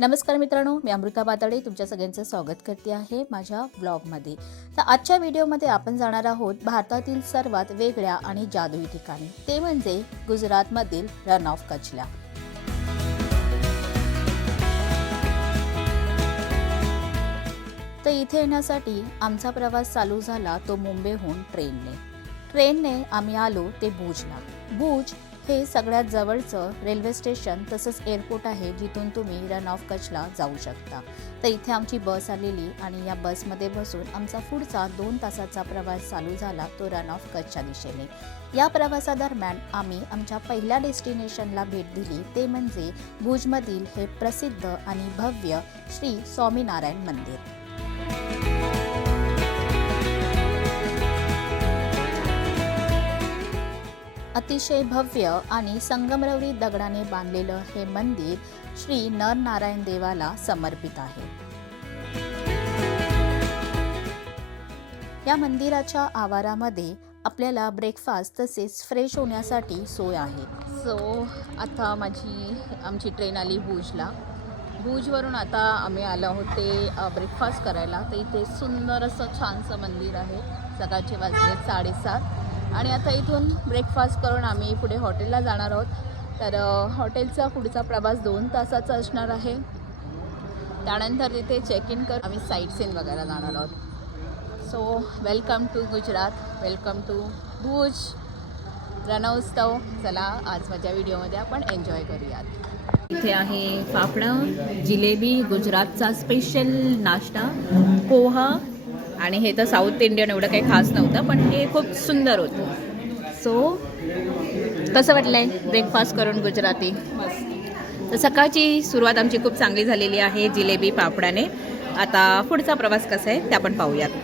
नमस्कार मित्रांनो, मी अमृता बातडे तुमच्या सगळ्यांचं स्वागत करते आहे माझ्या ब्लॉगमध्ये। तर आजच्या व्हिडिओमध्ये आपण जाणार आहोत भारतातील सर्वात वेगळ्या आणि जादुई ठिकाणी, ते म्हणजे गुजरातमधील रण ऑफ कच्छला। तर इथे येण्यासाठी आमचा प्रवास चालू झाला तो मुंबईहून ट्रेनने आम्ही आलो ते भुजला। भुज हे सगळ्यात जवळचं रेल्वे स्टेशन तसंच एअरपोर्ट आहे, जिथून तुम्ही रण ऑफ कच्छला जाऊ शकता। तर इथे आमची बस आलेली आणि या बसमध्ये बसून आमचा पुढचा 2 तासाचा प्रवास चालू झाला तो रण ऑफ कच्छच्या दिशेने। या प्रवासादरम्यान आम्ही आमच्या पहिल्या डेस्टिनेशनला भेट दिली, ते म्हणजे भुजमधील हे प्रसिद्ध आणि भव्य श्री स्वामीनारायण मंदिर। अतिशय भव्य आणि संगमरवरी दगडाने बांधलेलं हे मंदिर श्री नरनारायण देवाला समर्पित आहे। या मंदिराच्या आवारामध्ये आपल्याला ब्रेकफास्ट तसेच फ्रेश होण्यासाठी सोय आहे। आता आमची ट्रेन आली भुजला। भुजवरून आता आम्ही आलो आहोत ते ब्रेकफास्ट करायला। तर इथे सुंदर असं छानसं मंदिर आहे। सकाळचे वाजले 7:30 आणि आता इथून ब्रेकफास्ट करून आम्ही पुढे हॉटेलला जाणार आहोत। तर हॉटेलचा पुढचा प्रवास 2 तासाचा असणार आहे। त्यानंतर तिथे चेक इन करून आम्ही साईट सीन बघायला जाणार आहोत। So welcome to Gujarat, welcome to Bhuj Rann Utsav. चला आज माझ्या व्हिडिओमध्ये आपण एन्जॉय करूयात। इथे आहे फाफडा, जिलेबी, गुजरातचा स्पेशल नाश्ता, पोहा, आणि हे तर साऊथ इंडियन एवढं काही खास नव्हतं, पण हे खूप सुंदर होतं। सो कसं वाटलंय ब्रेकफास्ट करून गुजराती? तर सकाळची सुरुवात आमची खूप चांगली झालेली आहे जिलेबी पापडाने। आता पुढचा प्रवास कसा आहे ते आपण पाहूयात।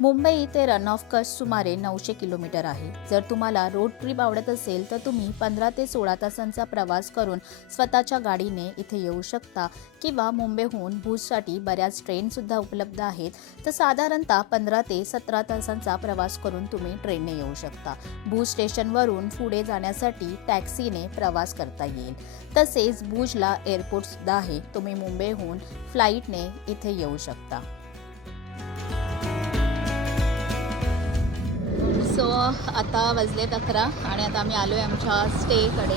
मुंबई ते रण ऑफ कच्छ सुमारे 900 किलोमीटर आहे। जर तुम्हाला रोड ट्रिप आवडत असेल तर तुम्ही 15 ते 16 तासांचा प्रवास करून स्वतःच्या गाडीने इथे येऊ शकता, किंवा मुंबईहून भुजसाठी बऱ्याच ट्रेनसुद्धा उपलब्ध आहेत। तर साधारणतः 15 ते 17 तासांचा प्रवास करून तुम्ही ट्रेनने येऊ शकता। भुज स्टेशनवरून पुढे जाण्यासाठी टॅक्सीने प्रवास करता येईल। तसेच भुजला एअरपोर्टसुद्धा आहे, तुम्ही मुंबईहून फ्लाईटने इथे येऊ शकता। सो आता वाजलेत 11 आणि आता आम्ही आलो आहे आमच्या स्टेकडे।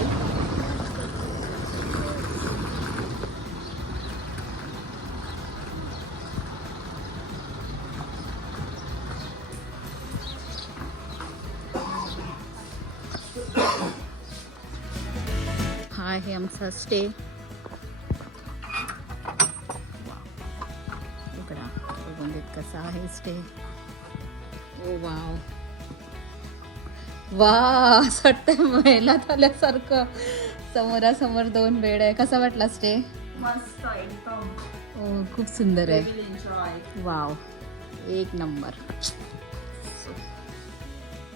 हा आहे आमचा स्टे। इकडा बघून देत कसा आहे स्टे। ओ वाव वा, असं वाटतंय महिन्यात आल्यासारखं। समोरासमोर 2 बेड आहे। कसा वाटला स्टे? मस्त एकदम। हो, खूप सुंदर आहे। वाव, एक नंबर।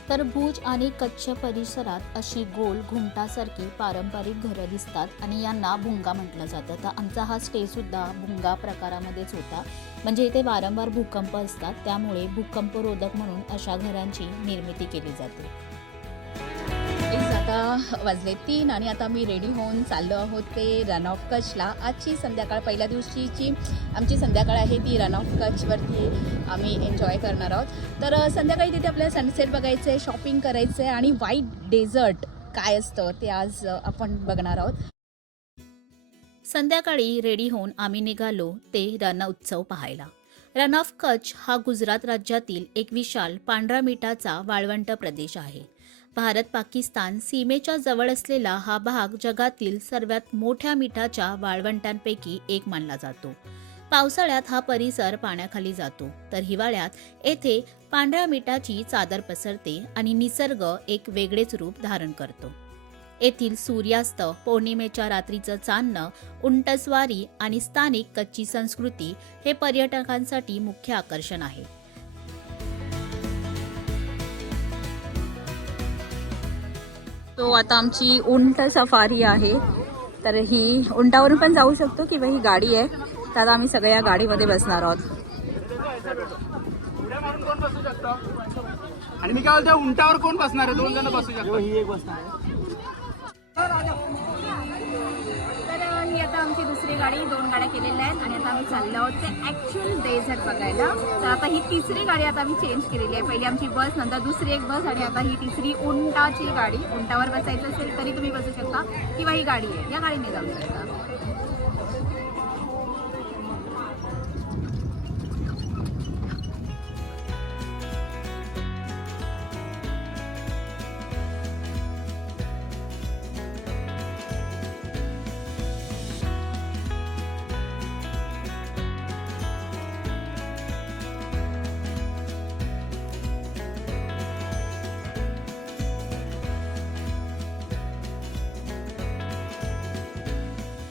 तर भुज आणि कच्छ परिसरात अशी गोल घुमटासारखी पारंपरिक घरं दिसतात आणि यांना भुंगा म्हटलं जातं। तर आमचा हा स्टे सुद्धा भुंगा प्रकारामध्येच होता, म्हणजे इथे वारंवार भूकंप असतात, त्यामुळे भूकंपरोधक म्हणून अशा घरांची निर्मिती केली जाते। आता वाजले 3 आणि आता मी रेडी होऊन चाललो आहोत ते रण ऑफ कच्छला। आजची संध्याकाळ, पहिल्या दिवशीची आमची संध्याकाळ आहे ती रण ऑफ कच्छवरती आम्ही एन्जॉय करणार आहोत। तर संध्याकाळी तिथे आपल्याला सनसेट बघायचं आहे, शॉपिंग करायचं आहे आणि व्हाईट डेझर्ट काय असतं ते आज आपण बघणार आहोत। संध्याकाळी रेडी होऊन आम्ही निघालो ते रण उत्सव पाहायला। रण ऑफ कच्छ हा गुजरात राज्यातील एक विशाल पांढरा मिठाचा वाळवंट प्रदेश आहे। भारत पाकिस्तान सीमेच्या जवळ असलेला हा भाग जगातील सर्वात मोठ्या मिठाच्या वाळवंटांपैकी एक मानला जातो। पावसाळ्यात हा परिसर पाण्याखाली जातो, तर हिवाळ्यात येथे पांढऱ्या मिठाची चादर पसरते आणि निसर्ग एक वेगळेच रूप धारण करतो। येथील सूर्यास्त, पौर्णिमेच्या रात्रीचं चांदणं, उंटस्वारी आणि स्थानिक कच्ची संस्कृती हे पर्यटकांसाठी मुख्य आकर्षण आहे। तो आता आमची उंट सफारी आहे। तर ही उंटावरून पण जाऊ शकतो किंवा ही गाडी आहे, तर आम्ही सगळ्या गाडीमध्ये बसणार आहोत। आणि मी काय बोलतो, उंटावर कोण बसणार आहे? 2 जण बसू शकतो। ही एक बसणार आहे। तिसरी गाडी, 2 गाड्या केलेल्या आहेत आणि आता आम्ही चाललो आहोत ते ॲक्च्युअल डेझर्ट बघायला. तर आता ही तिसरी गाडी आता आम्ही चेंज केलेली आहे. पहिली आमची बस, नंतर दुसरी एक बस आणि आता ही तिसरी उंटाची गाडी. उंटावर बसायचं असेल तरी तुम्ही बसू शकता किंवा ही गाडी आहे, या गाडीने जाऊ शकता.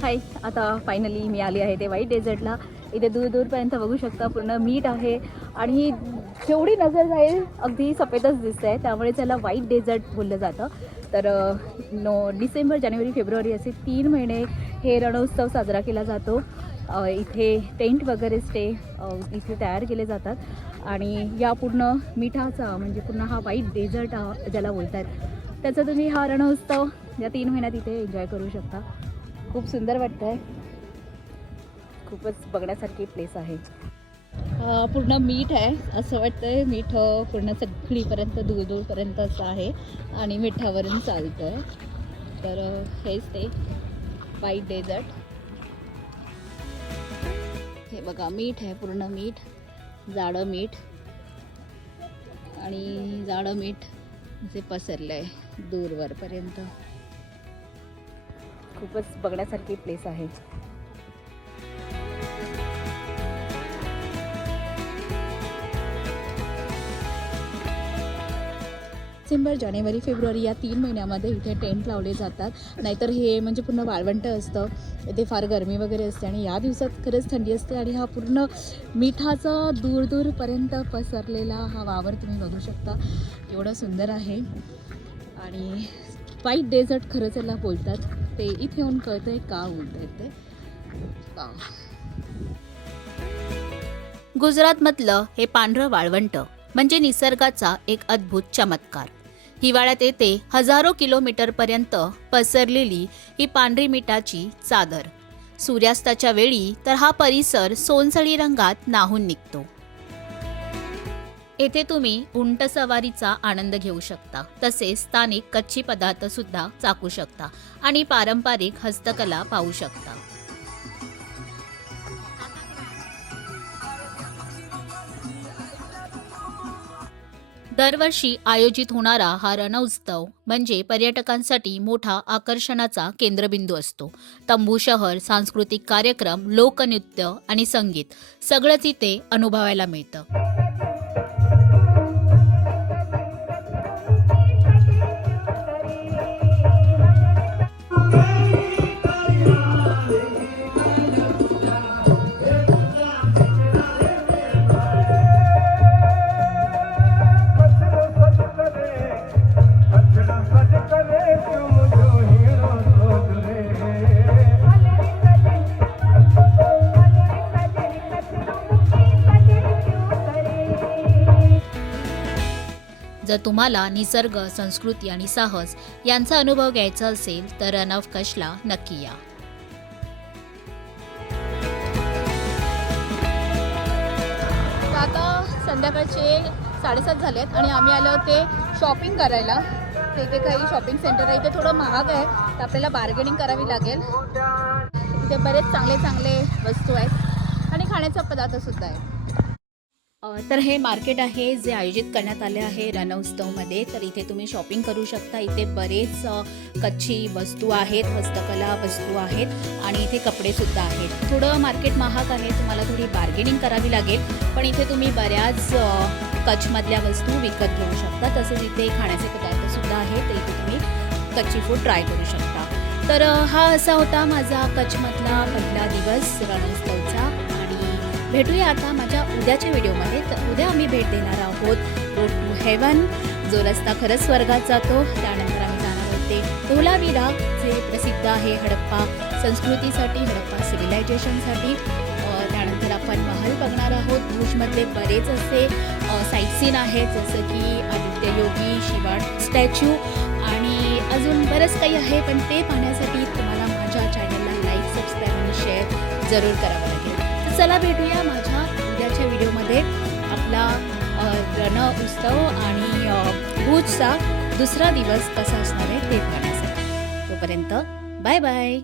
हाय, आता फायनली मी आली आहे ते व्हाईट डेझर्टला. इथे दूरपर्यंत बघू शकता पूर्ण मीठ आहे आणि जेवढी नजर जाईल अगदी सफेदच दिसतं आहे, त्यामुळे त्याला व्हाईट डेझर्ट बोललं जातं. तर डिसेंबर, जानेवारी, फेब्रुवारी असे 3 महिने हे रणोत्सव साजरा केला जातो. इथे टेंट वगैरे स्टे इथे तयार केले जातात आणि या पूर्ण मिठाचा म्हणजे पूर्ण हा व्हाईट डेझर्ट ज्याला बोलतात त्याचा तुम्ही हा रणोत्सव या 3 महिन्यात इथे एन्जॉय करू शकता. खूप सुंदर वाटतं आहे, खूपच बघण्यासारखी प्लेस आहे. पूर्ण मीठ आहे असं वाटतं आहे. मीठ पूर्ण सगळीपर्यंत दूरपर्यंतच आहे आणि मिठावरून चालतं आहे. तर हेच ते व्हाईट डेझर्ट. हे बघा मीठ आहे, पूर्ण मीठ, जाडं मीठ आणि जाडं मीठ जे पसरलं आहे दूरवरपर्यंत. खूपच बघण्यासारखी प्लेस आहे. डिसेंबर, जानेवारी, फेब्रुवारी या 3 महिन्यामध्ये इथे टेंट लावले जातात. नाहीतर हे म्हणजे पूर्ण वाळवंट असतं, इथे फार गरमी वगैरे असते आणि या दिवसात खरंच थंडी असते. आणि हा पूर्ण मिठाचा दूरपर्यंत पसरलेला हा वावर तुम्ही बघू शकता, एवढं सुंदर आहे. आणि व्हाईट डेझर्ट खरंच याला बोलतात. ते इथे येऊन कळतंय का बोलतात ते. गुजरातमधलं हे पांढरं वाळवंट म्हणजे निसर्गाचा एक अद्भुत चमत्कार. हिवाळ्यात येथे हजारो किलोमीटरपर्यंत पसरलेली ही पांढरी मिठाची चादर. सूर्यास्ताच्या वेळी तर हा परिसर सोनसळी रंगात न्हाऊन निघतो. येथे तुम्ही उंट सवारीचा आनंद घेऊ शकता, तसेच स्थानिक कच्ची पदार्थ सुद्धा चाखू शकता आणि पारंपरिक हस्तकला पाहू शकता. दरवर्षी आयोजित होणारा हा रणोत्सव म्हणजे पर्यटकांसाठी मोठा आकर्षणाचा केंद्रबिंदू असतो. तंबू शहर, सांस्कृतिक कार्यक्रम, लोकनृत्य आणि संगीत सगळंच इथे अनुभवायला मिळतं. जर तुम्हाला निसर्ग, संस्कृती आणि साहस यांचा अनुभव घ्यायचा असेल तर रन ऑफ कच्छला नक्की या. आता संध्याकाळचे 7:30 झालेत आणि आम्ही आलो ते शॉपिंग करायला. तिथे काही शॉपिंग सेंटर आहे, इथे थोडं महाग आहे तर आपल्याला बार्गेनिंग करावी लागेल. इथे बरेच चांगले वस्तू आहेत आणि खाण्याचा पदार्थ सुद्धा आहे. तर हे मार्केट आहे जे आयोजित करण्यात आले आहे रणोत्सवमध्ये. तर इथे तुम्ही शॉपिंग करू शकता. इथे बरेच कच्ची वस्तू आहेत, हस्तकला वस्तू आहेत आणि इथे कपडे सुद्धा आहेत. थोडं मार्केट महाग आहे, तुम्हाला थोडी बार्गेनिंग करावी लागेल, पण इथे तुम्ही बऱ्याच कच्छमधल्या वस्तू विकत घेऊ शकता. तसेच इथे खाण्याचे पदार्थ सुद्धा आहेत, तर इथे तुम्ही कच्ची फूड ट्राय करू शकता. तर हा असा होता माझा कच्छमधला पहिला दिवस रणोत्सवचा. भेटूया आता माझ्या उद्याच्या व्हिडिओमध्ये. तर उद्या आम्ही भेट देणार आहोत रोड टू हेवन, जो रस्ता खरंच स्वर्गात जातो. त्यानंतर आम्ही जाणार आहोत ते धोलावीरा, जे प्रसिद्ध आहे हडप्पा संस्कृतीसाठी, हडप्पा सिव्हिलायझेशनसाठी. त्यानंतर आपण महल बघणार आहोत. भुजमधले बरेच असे साईट सीन आहेत, जसं की आदित्य योगी, शिवा स्टॅच्यू आणि अजून बरंच काही आहे. पण ते पाहण्यासाठी तुम्हाला माझ्या चॅनलला लाईक, सबस्क्राईब आणि शेअर जरूर करावं लागेल. तर चला भेटूया माझ्या उद्याच्या व्हिडिओमध्ये आपला रण उत्सव आणि भुजचा दुसरा दिवस कसा असणार आहे ते पाहण्यासाठी. तोपर्यंत बाय बाय.